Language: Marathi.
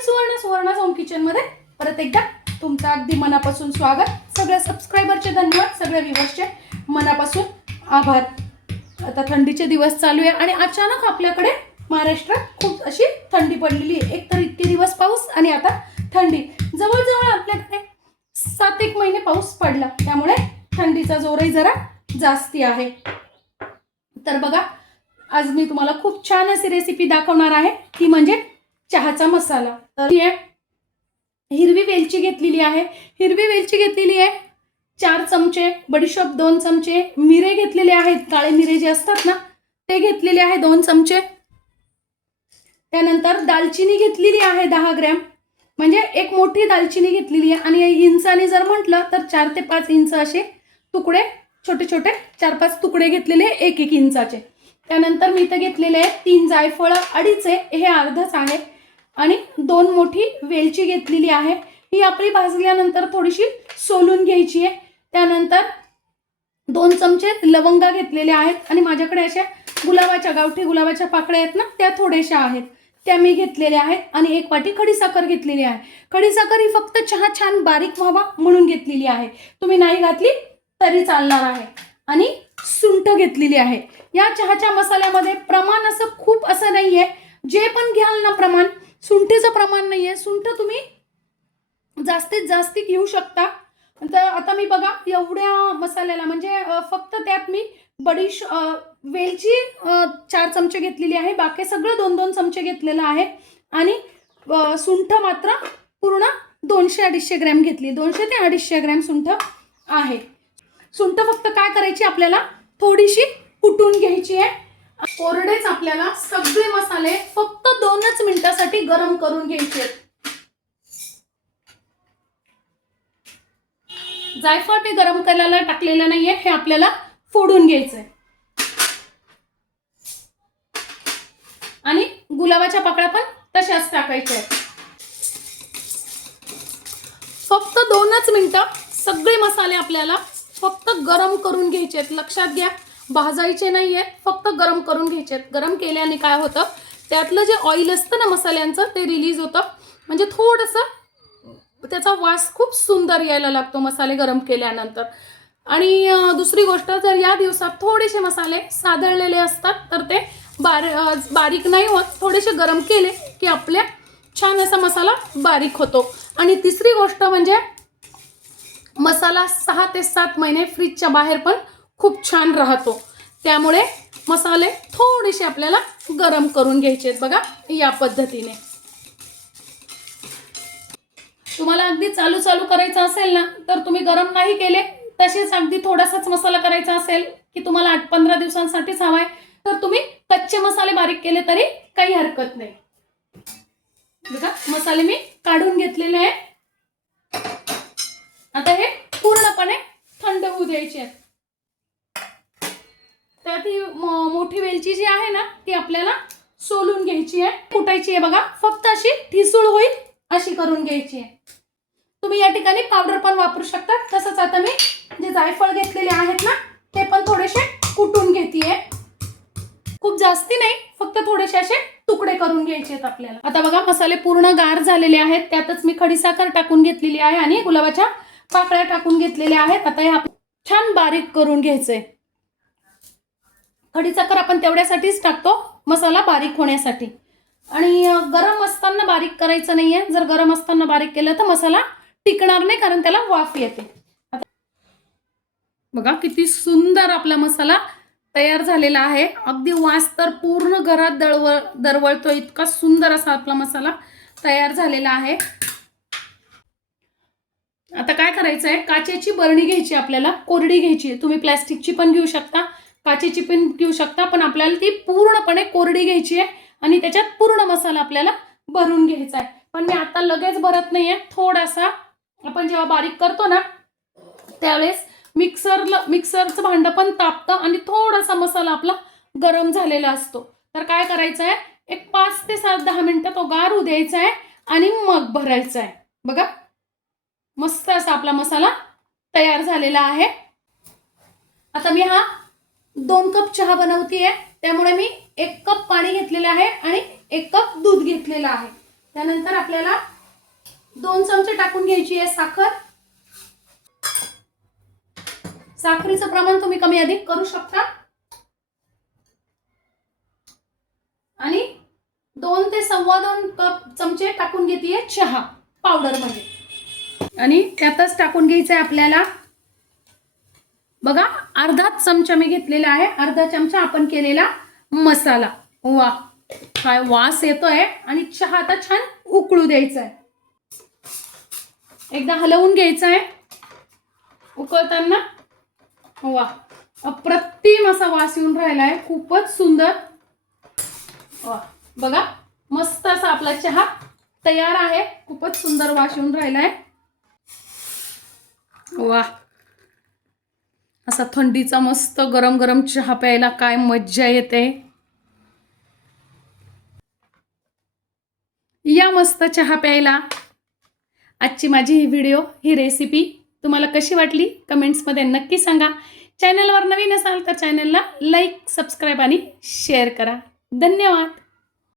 मी सुवर्णा's होम किचन मध्ये परत एकदा तुमचं अगदी मनापासून स्वागत। सगळ्या सबस्क्रायबरचे धन्यवाद, सगळ्या व्ह्यूअर्सचे मनापासून आभार। आता थंडीचे दिवस चालू आहे आणि अचानक आपल्याकडे महाराष्ट्रात खूप अशी थंडी पडलेली आहे। एक तर इतके दिवस पाऊस आणि आता थंडी, जवळजवळ आपल्याकडे 7-1 महिने पाऊस पडला, त्यामुळे थंडीचा जोरही जरा जास्ती आहे। तर बघा, आज मी तुम्हाला खूप छान अशी रेसिपी दाखवणार आहे, ती म्हणजे चहाचा मसाला। तर हिरवी वेलची घेतलेली आहे, हिरवी वेलची घेतलेली आहे 4 चमचे, बडीशोप 2 चमचे, मिरे घेतलेले आहेत, काळे मिरे जे असतात ना ते घेतलेले आहे 2 चमचे। त्यानंतर दालचिनी घेतलेली आहे 10 ग्रॅम, म्हणजे एक मोठी दालचिनी घेतलेली आहे आणि इंचाने जर म्हटलं तर 4 ते 5 इंच असे तुकडे, छोटे छोटे 4-5 तुकडे घेतलेले 1-1 इंचाचे। त्यानंतर मी इथे घेतलेले आहे 3 जायफळ, अडीच आहे हे अर्धच आहे, आणि 2 मोठी वेलची घेतलेली आहे। ही आपली भाजल्यानंतर थोडीशी सोलून घ्यायची आहे। त्यानंतर 2 चमचे लवंगा घेतलेले आहेत आणि माझ्याकडे अशा गुलाबाच्या, गावठी गुलाबाच्या पाकळ्या आहेत ना, त्या थोड्याशा आहेत, त्या मी घेतलेल्या आहेत। आणि 1 वाटी खडीसाखर घेतलेली आहे। खडीसाखर ही फक्त चहा छान बारीक व्हावा म्हणून घेतलेली आहे, तुम्ही नाही घातली तरी चालणार आहे। आणि सुंठ घेतलेली आहे। या चहाच्या मसाल्यामध्ये प्रमाण असं खूप असं नाहीये, जे पण घ्याल ना प्रमाण, सुंठीचं प्रमाण नाहीये, सुंठ तुम्ही जास्तीत जास्त घेऊ शकता। तर आता मी बघा एवढ्या मसाल्याला म्हणजे फक्त त्यात मी वेलची 4 चमचे घेतलेली आहे, बाकी सगळं 2-2 चमचे घेतलेलं आहे। आणि सुंठ मात्र पूर्ण 200-250 ग्रॅम घेतली, 200 ते 250 ग्रॅम सुंठ आहे। सुंठ फक्त काय करायची, आपल्याला थोडीशी कुटून घ्यायची आहे। कोरडेच आपल्याला सगळे मसाले फक्त 2च मिनिटासाठी गरम करून घ्यायचे। जायफळ मी गरम करायला टाकलेलं नाहीये, हे आपल्याला फोडून घ्यायचंय। आणि गुलाबाच्या पाकळ्या पण तशाच टाकायच्या आहेत। फक्त 2च मिनिटं सगळे मसाले आपल्याला फक्त गरम करून घ्यायचे आहेत, लक्षात घ्या, भाजायचे नाहीये, फक्त गरम करून घ्यायचे आहेत। गरम केल्याने काय होतं, त्यातलं जे ऑइल असतं ना मसाल्यांचं ते रिलीज होतं, म्हणजे थोडंसं त्याचा वास खूप सुंदर यायला लागतो मसाले गरम केल्यानंतर। आणि दुसरी गोष्ट, जर या दिवसात थोडेसे मसाले सादळलेले असतात तर ते बारीक नाही होत, थोडेसे गरम केले की आपल्या छान असा मसाला बारीक होतो। आणि तिसरी गोष्ट म्हणजे मसाला 6 ते 7 महिने फ्रीजच्या बाहेर पण खूप छान राहतो, त्यामुळे मसाले थोडेसे आपल्याला गरम करून घ्यायचे आहेत। बघा या पद्धतीने तुम्हाला अगदी चालू करायचं असेल ना, तर तुम्ही गरम नाही केले तसेच अगदी थोडासाच मसाला करायचा असेल की तुम्हाला 8-15 दिवसांसाठीच हवाय, तर तुम्ही कच्चे मसाले बारीक केले तरी काही हरकत नाही। बघा मसाले मी काढून घेतलेले आहे, आता हे पूर्णपणे थंड होऊ द्यायचे। त्यात ही मोठी वेलची जी आहे ना ती आपल्याला सोलून घ्यायची आहे, कुटायची आहे। बघा फक्त अशी ठिसूळ होईल अशी करून घ्यायची आहे। तुम्ही या ठिकाणी पावडर पण वापरू शकता। तसंच आता मी जे जायफळ घेतलेले आहेत ना ते पण थोडेसे कुटून घेतेय, खूप जास्ती नाही, फक्त थोडेसे असे तुकडे करून घ्यायचे आहेत आपल्याला। आता बघा मसाले पूर्ण गार झालेले आहेत, त्यातच मी खडीसाखर टाकून घेतलेली आहे आणि गुलाबाच्या पाकळ्या टाकून घेतलेल्या आहेत। आता हे छान बारीक करून घ्यायचंय। खडीसाखर आपण तेवढ्यासाठीच टाकतो, मसाला बारीक होण्यासाठी। आणि गरम असताना बारीक करायचं नाहीये, जर गरम असताना बारीक केलं तर मसाला टिकणार नाही, कारण त्याला वाफ येते। बघा किती सुंदर आपला मसाला तयार झालेला आहे, अगदी वास तर पूर्ण घरात दरवळतो, इतका सुंदर असा आपला मसाला तयार झालेला आहे। आता काय करायचं आहे, काचेची बरणी घ्यायची आपल्याला, कोरडी घ्यायची, तुम्ही प्लास्टिकची पण घेऊ शकता, काचेची पण घेऊ शकता, पण आपल्याला ती पूर्णपणे कोरडी घ्यायची आहे आणि त्याच्यात पूर्ण मसाला आपल्याला भरून घ्यायचा आहे। पण मी आता लगेच भरत नाहीये, थोडासा आपण जेव्हा बारीक करतो ना त्यावेळेस मिक्सरचं भांडं पण तापतं आणि थोडासा मसाला आपला गरम झालेला असतो। तर काय करायचं आहे, एक 5 ते 7-10 मिनिटं तो गार होऊ द्यायचा आहे आणि मग भरायचा आहे। बघा मस्त असा आपला मसाला तयार झालेला आहे। आता मी हा 2 कप चहा बनवतेय, त्यामुळे मी 1 कप पाणी घेतलेलं आहे आणि 1 कप दूध घेतलेलं आहे। त्यानंतर आपल्याला 2 चमचे टाकून घ्यायची आहे साखर. साखरेचं प्रमाण तुम्ही कमी अधिक करू शकता. आणि 2 ते 2.25 चमचे टाकून घेते चहा पावडर मध्ये. आणि त्यातच टाकून घ्यायचं आहे आपल्याला बघा अर्धा चमचा मी घेतलेला आहे. अर्धा चमचा आपण केलेला मसाला. वा काय वास येतोय. आणि चहा आता छान उकळू द्यायचा आहे. एकदा हलवून घ्यायचं आहे उकळताना. वा अप्रतिम असा वास येऊन राहिला आहे. खूपच सुंदर. वा बघा मस्त असा आपला चहा तयार आहे. खूपच सुंदर वास येऊन राहिला आहे. वा असा थंडीचा मस्त गरम गरम चहा प्यायला काय मज्जा येते. या मस्त चहा प्यायला. आजची माझी ही रेसिपी तुम्हाला कशी वाटली कमेंट्समध्ये नक्की सांगा. चॅनलवर नवीन असाल तर चॅनलला लाईक, सबस्क्राईब आणि शेअर करा. धन्यवाद.